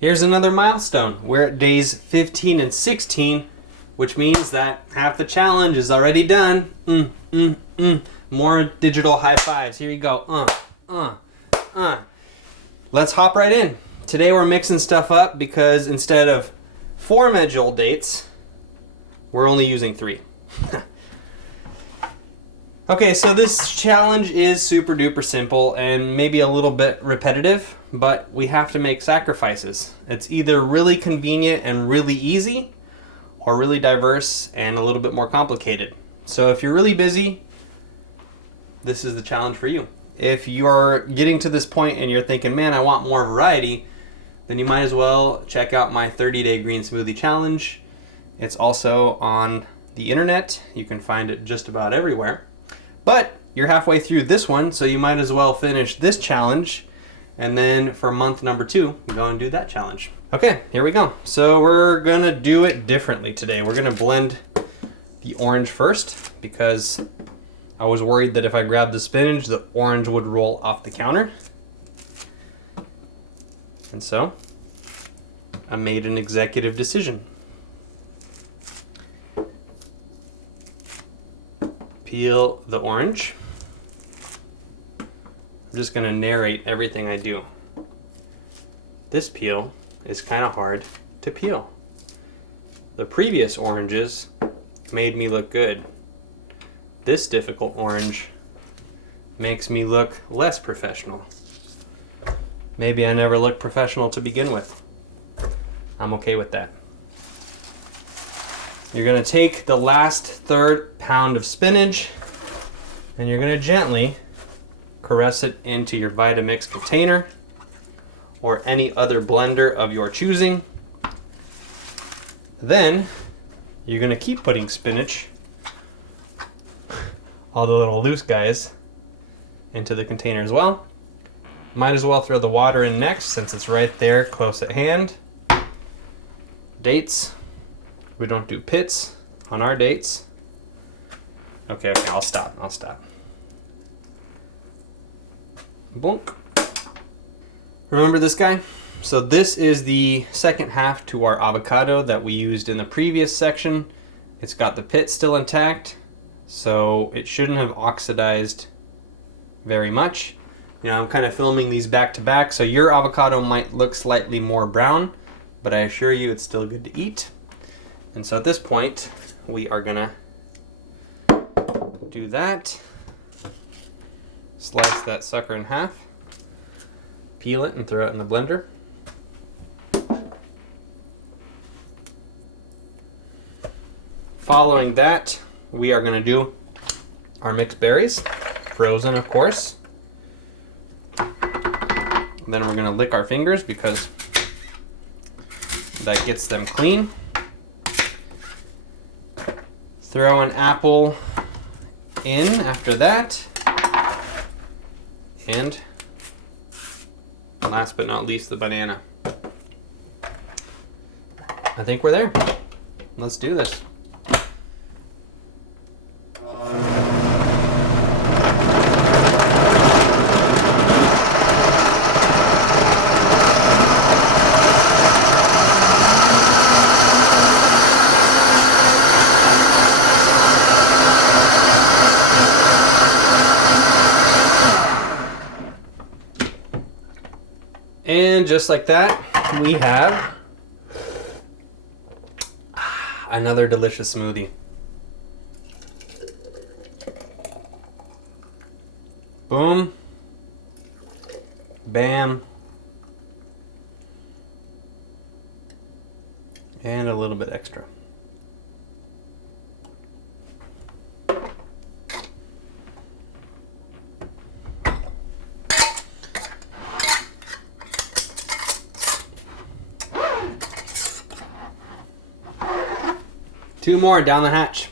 Here's another milestone. We're at days 15 and 16, which means that half the challenge is already done. More digital high fives. Here you go. Let's hop right in. Today we're mixing stuff up because instead of 4 medjool dates, we're only using 3. Okay, so this challenge is super duper simple and maybe a little bit repetitive, but we have to make sacrifices. It's either really convenient and really easy, or really diverse and a little bit more complicated. So if you're really busy, this is the challenge for you. If you're getting to this point and you're thinking, man, I want more variety, then you might as well check out my 30-day Green Smoothie Challenge. It's also on the internet. You can find it just about everywhere. But you're halfway through this one, so you might as well finish this challenge, and then for month number 2, go and do that challenge. Okay, here we go. So we're gonna do it differently today. We're gonna blend the orange first, because I was worried that if I grabbed the spinach, the orange would roll off the counter. And so I made an executive decision. Peel the orange. I'm just going to narrate everything I do. This peel is kind of hard to peel. The previous oranges made me look good. This difficult orange makes me look less professional. Maybe I never looked professional to begin with. I'm okay with that. You're going to take the last third pound of spinach and you're going to gently caress it into your Vitamix container or any other blender of your choosing. Then you're going to keep putting spinach, all the little loose guys, into the container as well. Might as well throw the water in next since it's right there close at hand. Dates. We don't do pits on our dates. Okay, I'll stop. Bonk. Remember this guy? So this is the second half to our avocado that we used in the previous section. It's got the pit still intact, so it shouldn't have oxidized very much. You know, I'm kind of filming these back to back, so your avocado might look slightly more brown, but I assure you it's still good to eat. And so at this point, we are gonna do that. Slice that sucker in half, peel it and throw it in the blender. Following that, we are gonna do our mixed berries, frozen of course. Then we're gonna lick our fingers because that gets them clean. Throw an apple in after that. And last but not least, the banana. I think we're there. Let's do this. And just like that, we have another delicious smoothie. Boom. Bam. And a little bit extra. 2 more down the hatch.